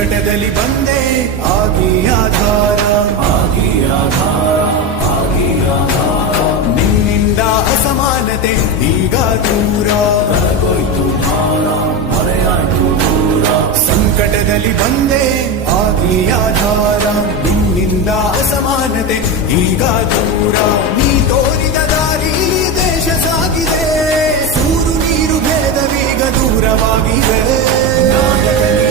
ಸಂಕಟದಲ್ಲಿ ಬಂದೆ ಆಗಿ ಆಧಾರ, ಆಗಿ ಆಧಾರ, ಆಗಿ ಆಧಾರ. ನಿನ್ನಿಂದ ಅಸಮಾನತೆ ಈಗ ದೂರ, ಕರಗೋಯ್ತು ಭಾರ, ಮರೆಯಾಯ್ತು ದೂರ. ಸಂಕಟದಲ್ಲಿ ಬಂದೆ ಆಗಿ ಆಧಾರ, ನಿನ್ನಿಂದ ಅಸಮಾನತೆ ಈಗ ದೂರ. ನೀ ತೋರಿದ ದಾರಿ ದೇಶ ಸಾಗಿದೆ, ಸೂರು ನೀರು ಭೇದವೀಗ ದೂರವಾಗಿದೆ. ನಾಯಕನೇ